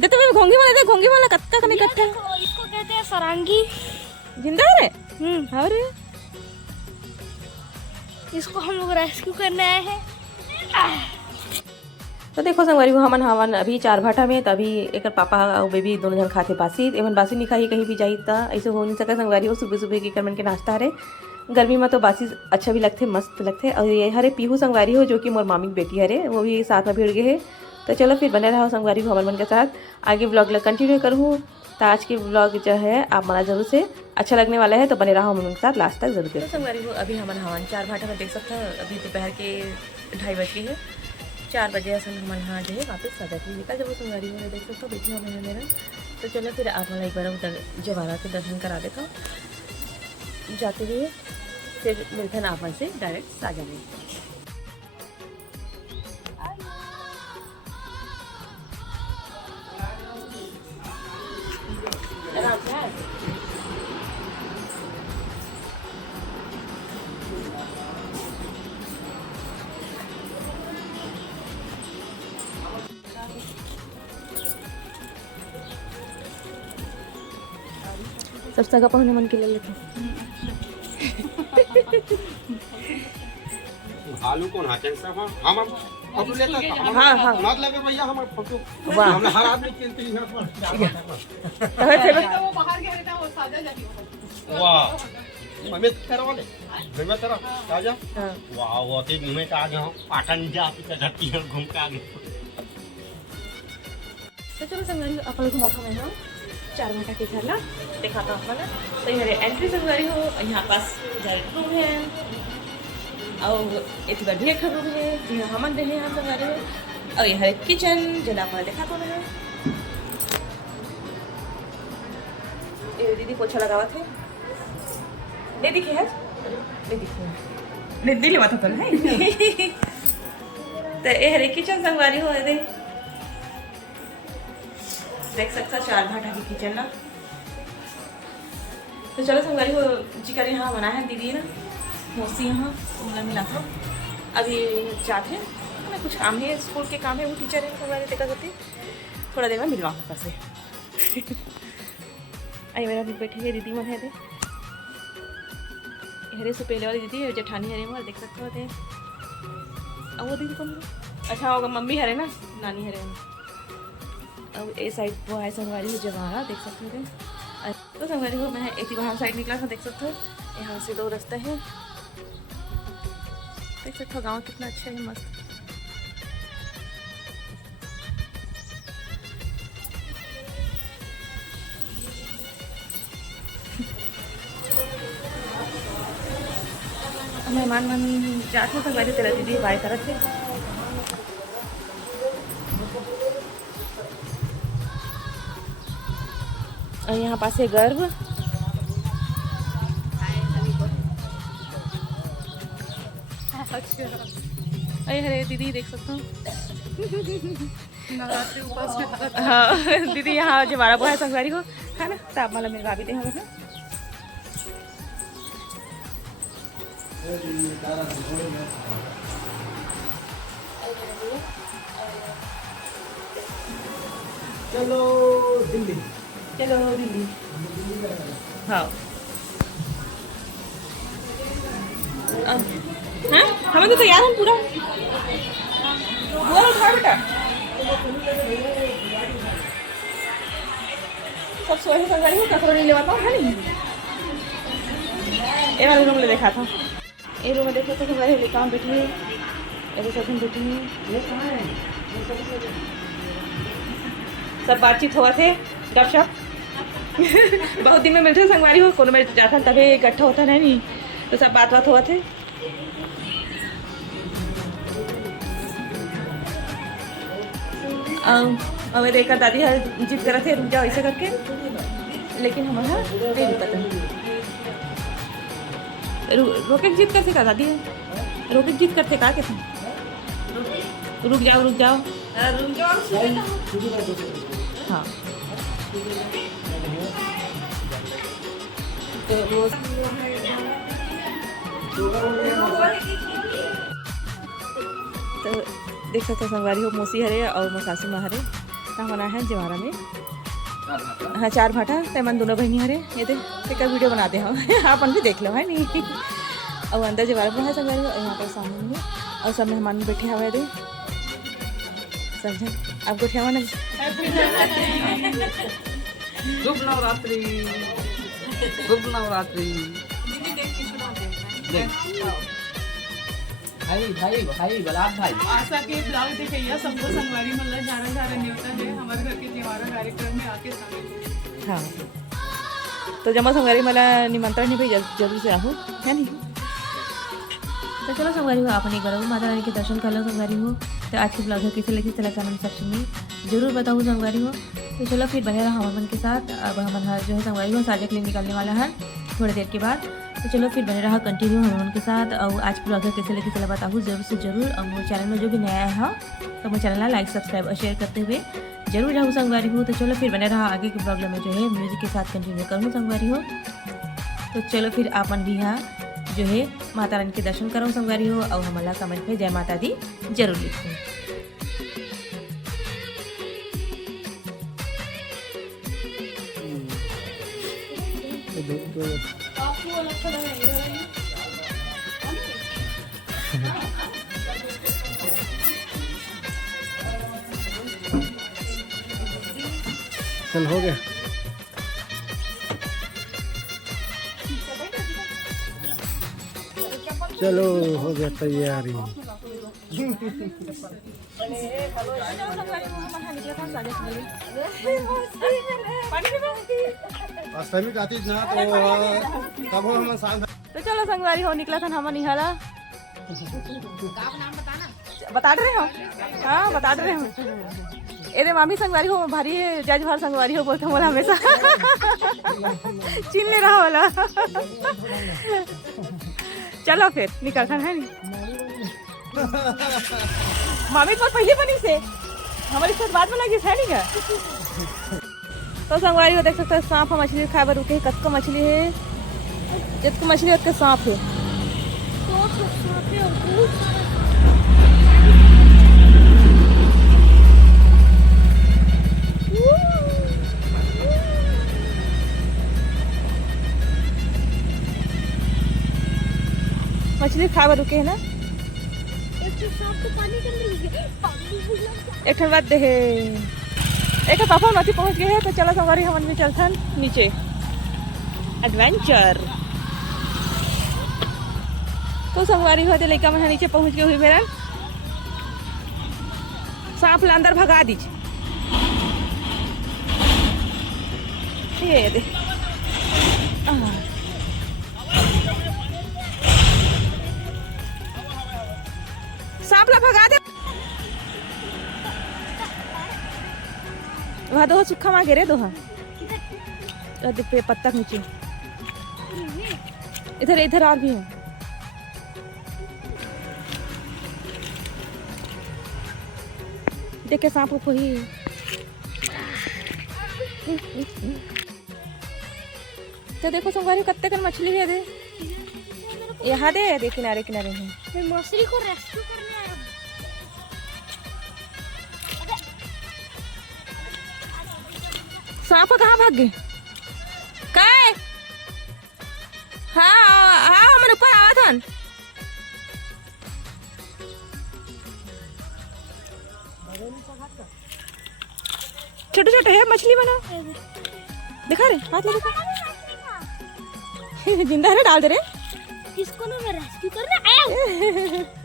देते मैं घोंगी वाला कत्ता कने कट्टा इसको कहते हैं सरांगी। जिंदा है रे। अरे इसको हम लोग रेस्क्यू करने आए हैं। तो देखो संगवारी को हमन हवन अभी चार भाटा में तभी एक पापा और बेबी दोनों जन खाते बासी एमन बासी नहीं खाई कहीं भी जाई ता ऐसे हो नहीं सका संगवारी हो सुबह सुबह की करमन के नाश्ता हरे गर्मी में तो बासी अच्छा भी लगते मस्त लगते। और ये हरे पीहू संगवारी हो जो कि मोर मामी की बेटी हरे वो भी साथ में भिड़ गए है। तो चलो फिर बने रहो संगवारी को हमन मन के साथ आगे ब्लॉग कंटिन्यू करूँ। तो आज की ब्लॉग जो है आप मना जरूर से अच्छा लगने वाला है तो बने रहो हम उनके साथ लास्ट तक जरूर। तो संगवारी को अभी हमन हवन चार भाटा में देख सकते हैं अभी दोपहर के 2:30 बज गए है। 4 बजे असन हम यहाँ जो है वापस सादा की निकल जब संगवारी में देख सकते हो बैठी हूँ मैं मेरा। तो चलो फिर आप मैं एक बार उधर जवारा के दर्शन करा देता हूँ जाते हुए फिर मिलते हैं आप से डायरेक्ट साजा में। सब सगा पहुँचने मन के ले लेते आलू कौन हाचन सब हम फोटो लेता हाँ हाँ मत लगे भैया हमारे फोटो वाह हम हर आदमी चिंता ही है तो वो बाहर गया था वो साजा जाके वाह मम्मी करो वाले मैं तेरा आ जा वाह वो ते मैं आ गया पाटन जा के धरती है घूम के आ गए। तो चलो संगवारी अपन को मौका में 4 घंटा के घर ला दिखाता हूँ अपना। तो ये एंट्री संगवारी हो यहाँ पास रूम है और इतनी बार भी एक रूम है जहाँ हमन रहे हैं संगवारी हो और यहाँ किचन जला अपना देखा तो है। ये दीदी पोछा लगावा थे नहीं दिखे है नहीं दिखे नहीं दिले बात है तो ये हरे किचन संगवारी हो देख सकता 4 भाटा की किचन ना। तो चलो संगवारी को चिकन यहाँ बना है दीदी ना मौसी यहाँ मतलब मिला था अभी जाते हैं कुछ काम है स्कूल के काम है वो टीचर है संगवारी देखा करती थोड़ा देर में मिलवा होता से आई मेरा भी बैठी है दीदी मन है दे हरे से पहले वाली दीदी जेठानी हरे में देख सकते होते और वो दीदी कौन अच्छा होगा मम्मी हरे ना नानी हरे में। अब ए साइड वो है संगवारी हो जवारा देख सकते हो। तो संगवारी हो मैं एक बाहर साइड निकला था देख सकते हो यहाँ से 2 रास्ते हैं देख सकते हो गांव कितना अच्छा है मस्त। मेहमान मन जाते संगवारी तेरा दीदी बाय तरफ से और यहाँ पास है गर्व अरे हरे दीदी देख सकता हूँ नवरात्रि उपास हाँ दीदी यहाँ जो बड़ा बुआ है संगवारी को है ना तो आप मतलब मेरे भाभी थे हमें चलो दिल्ली हाँ हाँ हमें तो तैयार हम पूरा उठा बेटा सब सोए संगवारी हो कपड़ा नहीं लेवाता है नहीं ये वाले रूम में देखा था ये रूम में देखा था संगवारी ले काम बैठी है अरे सब बैठी है सब बातचीत हुआ थे गपशप बहुत दिन में मिलते संगवारी हो कोनो में जाता तभी इकट्ठा होता नहीं तो सब बात हुआ थे। अब देखकर दादी हर जिद करा थे रुक जाओ ऐसे करके लेकिन हमारा नहीं रुका था रोके जिद करते का दादी रोके जिद करते का कैसे रुक जाओ हाँ तो वो तो देख सकते संगवारी हो मोसी हरे और मोर सासू माँ हरे का बना है जवारा में। हाँ 4 भाटा तेमन दोनों बहनी हरे ये दे एक वीडियो बनाते हम अपन भी देख लो है नहीं। और अंदर जवारा में है संगवारी हो, यहाँ पर सामने में और सब मेहमान बैठे हुए दे समझे आपको ठेवा ना। शुभ नवरात्रि, शुभ नवरात्रि। भाई भाई भाई बलाब भाई आशा के ब्लॉग देखिए सबको संगवारी मतलब जाना न्योता है हमारे घर के त्योहार कार्यक्रम में आके शामिल। हाँ तो जमा संगवारी मला निमंत्रण नहीं भाई जल्दी से आहू है नहीं। तो चलो संगवारी हो आपने एक बार माता रानी के दर्शन कर लो संगवारी हो। तो आज के ब्लॉग है कैसे लगी चला कमेंट सेक्शन में जरूर बताओ संगवारी हो। तो चलो फिर बने रहा हवामन के साथ। अब हमारा जो है संगवारी हो साझा के लिए निकलने वाला है थोड़ी देर के बाद। तो चलो फिर बने रहा कंटिन्यू हवामन के साथ। और आज की ब्लॉग है कैसे लगी चला बताऊँ जरूर से जरूर। और मेरे चैनल में जो भी नया है तो मेरे चैनल लाइक सब्सक्राइब और शेयर करते हुए जरूर जाऊँ संगवारी हो। तो चलो फिर बने रहा आगे के ब्लॉग में जो है म्यूजिक के साथ कंटिन्यू करूँ संगवारी हो। तो चलो फिर आपन भी यहाँ जो है माता रानी के दर्शन करो संगवारी हो। और हमारा कमेंट में जय माता दी जरूर लिखें। आपको अलग सा लगेगा चल हो गया। चलो हो गया तैयारी। अष्टमी आती ना तो तब हम साथ। तो चलो संगवारी हो निकला था हम निहाला बता रहे हो। हाँ बता रहे हो ए मामी संगवारी हो भारी जज भार संगवारी हो बोलते बोला हमेशा चिन ले रहा वाला। चलो फिर निकल है नहीं मामी पर पहले बनी से हमारी साथ बात में लगी है नहीं क्या। तो संगवारी हो देख सकते हो सांप मछली खाए पर रुके कत को मछली है जितको मछली उतके सांप है। मछली खाए रुके है ना एक बात दे एक पापा मती पहुंच गए हैं। तो चलो संगवारी हमन भी चलथन नीचे एडवेंचर। तो संगवारी होते लड़का मैं नीचे पहुंच गए हुई मेरा सांप ला अंदर भगा दीजिए ये दे सांप ला भगा दे वहाँ दो सुखा माँ गिरे दो पे पत्ता नीचे इधर इधर और भी है। देखे सांप को ही तो देखो संगवारी कत्ते कन मछली है दे यहाँ दे किनारे किनारे है। मैं मछली को रेस्क्यू करने आया हूँ। सांप कहाँ भाग गए काय। हाँ हाँ हमारे ऊपर आवा था। छोटे छोटे है मछली बना दिखा रे हाथ लगा जिंदा है डाल दे रे। इसको ना मैं रेस्क्यू करने आया हूँ।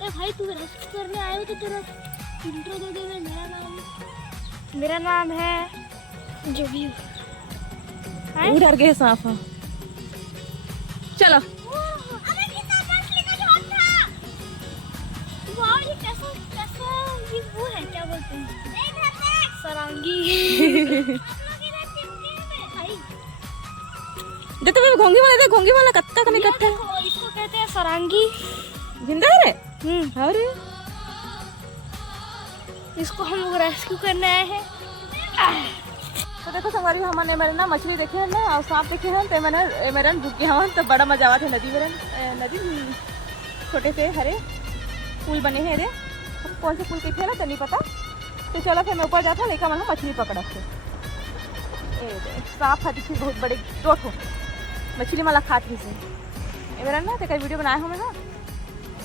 ए भाई तू रेस्क्यू करने आया हो तो तेरा इंट्रो दे दे। मेरा नाम है जोगी। उधर गए सांप। चलो अरे कितना मछली का झोंक था। वाह ये कैसा कैसा ये वो है क्या बोलते हैं सरांगी। देते हुए घोंगी वाला दे घोंगी वाला कत्ता कने कत्ता इसको कहते हैं सरांगी। जिंदा है रे। अरे इसको हम लोग रेस्क्यू करने आए हैं। तो देखो संगवारी हमारे मेरे ना मछली देखे हैं ना और सांप देखे हैं तो मैंने मेरे रुके हवन तो बड़ा मजा आवा था नदी में नदी छोटे से हरे पुल बने हैं रे कौन से पुल के थे ना तो नहीं पता। तो चलो फिर मैं ऊपर जाता लेकर मन मछली पकड़ा थे सांप खाती थी बहुत बड़े दो ठो मछली मला खाती थी मेरा ना तो कई वीडियो बनाए हमें ना।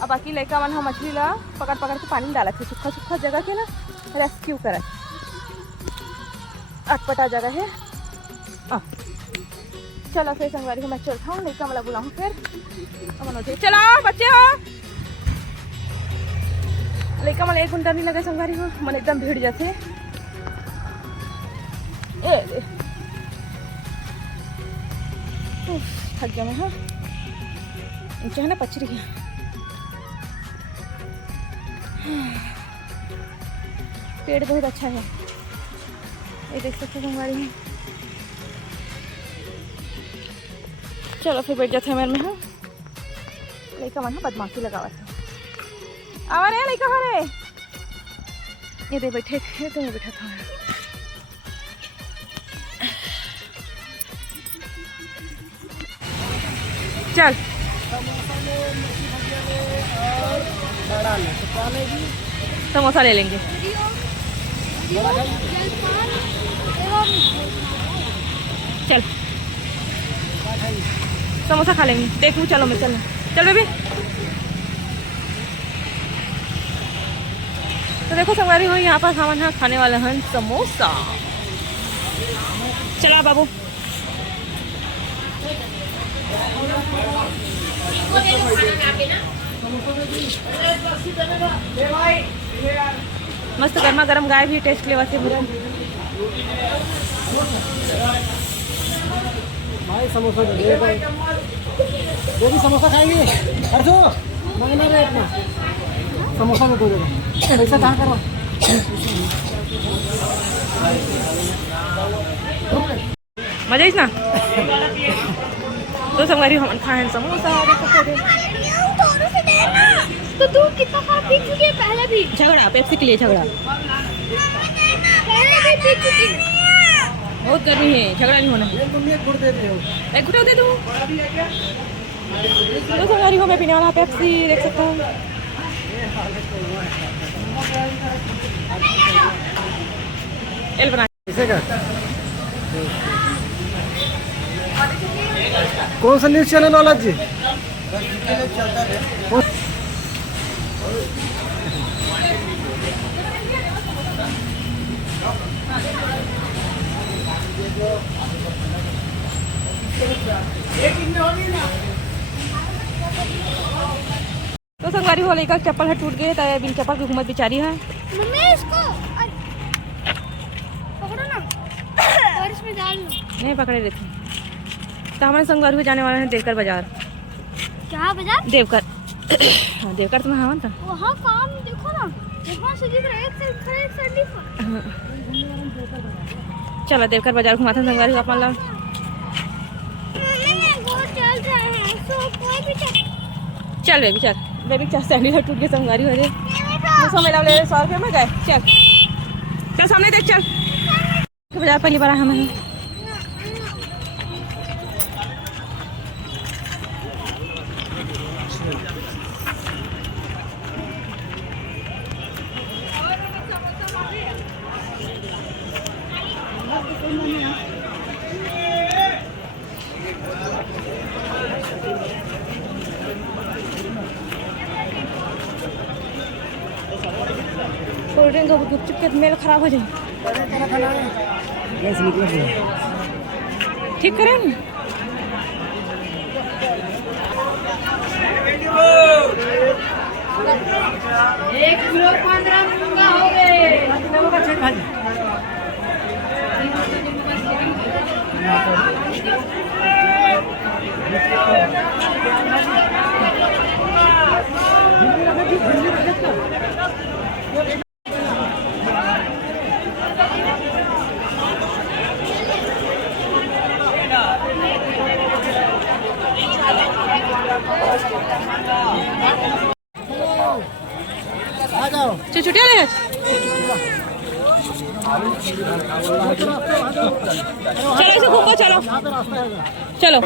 अब बाकी लड़का मन हम मछली ला पकड़ पकड़ के पानी में डाला थे सूखा सूखा जगह के ना रेस्क्यू करा अटपटा जगह है। चलो फिर संगवारी को मैं चलता हूँ लड़का मला बुलाऊँ फिर चलो बच्चे हो लड़का मला 1 घंटा नहीं लगा संगवारी को मन एकदम भीड़ जाते थक गया मैं। हाँ नीचे है ना पचरी गया पेड़ बहुत अच्छा है ये देख सकते हो हमारी। चलो फिर बैठ जाते हैं मेरे में। हाँ लड़का मन बदमाशी लगावा था आवा रे लड़का हरे ये दे बैठे थे तो मैं बैठा था। चल समोसा ले लेंगे। चल समोसा खा लेंगे देखूँ। चलो मैं चल बेबी। तो देखो संगवारी हो यहाँ पर हमारे यहाँ खाने वाला है समोसा। चला बाबू मस्त गर्मा गर्म गाय भी टेस्ट लेवा से पूरा भाई समोसा दे भाई वो भी समोसा खाएंगे अर्जो मांगना रे अपना समोसा में दे देगा पैसा कहाँ करो मजा इस ना। तो संगवारी हम खाए समोसा तो तू कितना खा पी चुकी है पहले भी झगड़ा पेप्सी के लिए झगड़ा पहले भी पी चुकी है। बहुत गर्मी है झगड़ा नहीं होना। ये तुम एक गुड़ दे दे एक गुटा दे दूँ तो संगवारी हो मैं पीने वाला पेप्सी देख सकता हूँ। एल बना इसे का कौन सा न्यूज़ चैनल वाला जी तो संगवारी हो लेकर चप्पल है टूट गए तो बिन चप्पल की घूमत बेचारी है। मम्मी इसको पकड़ो ना और इसमें डाल लो। नहीं पकड़े रहती तो हमारे संगवारी हो जाने वाला है देवकर बाजार। क्या बाजार देवकर हाँ देवकर तो मैं हाँ था वहाँ काम देखो ना वहाँ से दिख रहा है एक साइड चलो देवकर बाजार घुमाते हैं संगवारी अपन लोग। चल बेबी चल सैंडल टूट गए संगवारी हो रहे समय ले 100 रुपये में गए। चल सामने देख चल बाजार पहली बार हमें कोल्ड ड्रिंक गुपचुप के मेल खराब हो जाए ठीक करें ना। छुट्टियाँ ले चलो इसे घूमो चलो चलो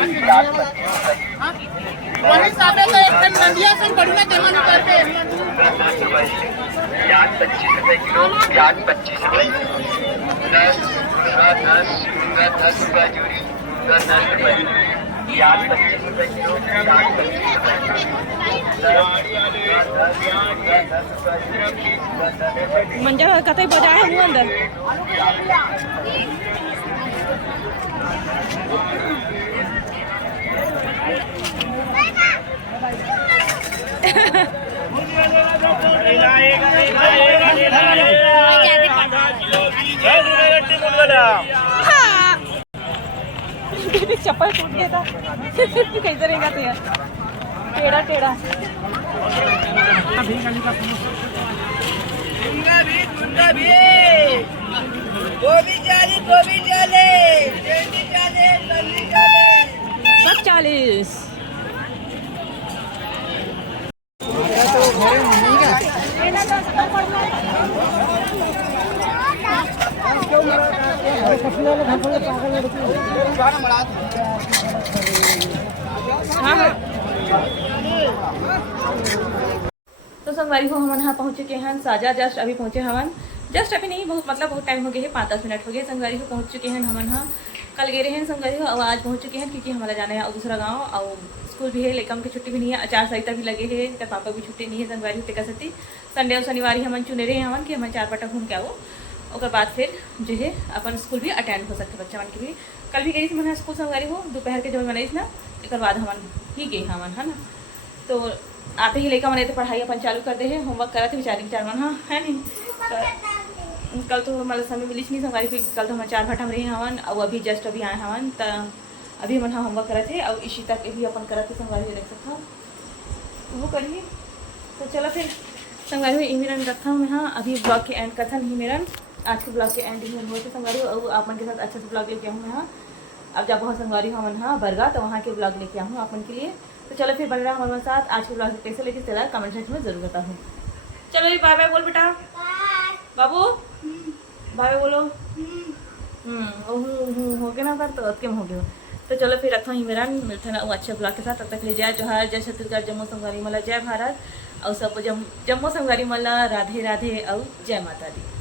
वही सामने तो एक नंदिया से बढ़िया देवानी करके प्याज 25 रुपए किलो, प्याज 25 रुपए, 10 रुपए जूरी, 10 रुपए, प्याज 25 रुपए किलो, प्याज 25 रुपए, 10 मंजा कतई बजाए मुँह अंदर चप्पल टूट गया था कैसे रहेगा तो यार टेढ़ा टेढ़ा सब 40 तो संगवारी को हम यहाँ पहुँच चुके हैं साजा जस्ट अभी पहुँचे हवन जस्ट अभी नहीं बहुत मतलब बहुत टाइम हो गया है 5-10 मिनट हो गए संगवारी को पहुँच चुके हैं हम यहाँ कल गए रहे हैं संगवारी को अब आज पहुँच चुके हैं क्योंकि हमारा जाना है दूसरा गाँव और स्कूल भी है लेकम की छुट्टी भी नहीं है आचार संहिता भी लगे है तो पापा भी छुट्टी नहीं है संगवारी होते सकती संडे और शनिवार ही हम चुने रहे हवन कि हम 4 बटा घूम के आओ और बाद फिर जो है अपन स्कूल भी अटेंड हो सकते बच्चा मन के भी कल भी गई थी मैंने स्कूल संगवारी हो दोपहर के जो बनाई ना एक बाद हमन ही गए हमन है ना तो आते ही लेकर मैंने तो पढ़ाई अपन चालू कर दे है होमवर्क करा थे बेचारी विचार मन हाँ है नहीं कल तो मतलब समय मिलीच नहीं संगवारी फिर कल तो हम 4 घंटा में रहे हवन और अभी जस्ट अभी आए हवन तो अभी हम हाँ होमवर्क करे थे और इसी तक भी अपन करा थे संगवारी देख सकता वो करिए तो चलो फिर संगवारी में इमिरन रखा हूँ मैं हाँ अभी ब्लॉग के एंड करता नहीं मेरन आज के ब्लॉग के एंड ही हुए थे संगवारी और आप मन के साथ अच्छे से ब्लॉग लेके आऊँ मैं हाँ अब जब बहुत संगवारी हम हाँ बरगा तो वहाँ के ब्लॉग लेके आऊँ आप मन के लिए तो चलो फिर बन रहा हमारे साथ आज के ब्लॉग कैसे लेके चला कमेंट सेक्शन में जरूर बताऊँ चलो बाय बाय बोल बेटा बाबू बाय बोलो हो गया ना बार तो अब हो गया तो चलो फिर रखता हूँ मेरा मिलते ना वो अच्छे ब्लॉग के साथ तब तक ले जय जोहार जय छत्तीसगढ़ जम्मू संगवारी मला जय भारत और सब जम्मू संगवारी मला राधे राधे और जय माता दी।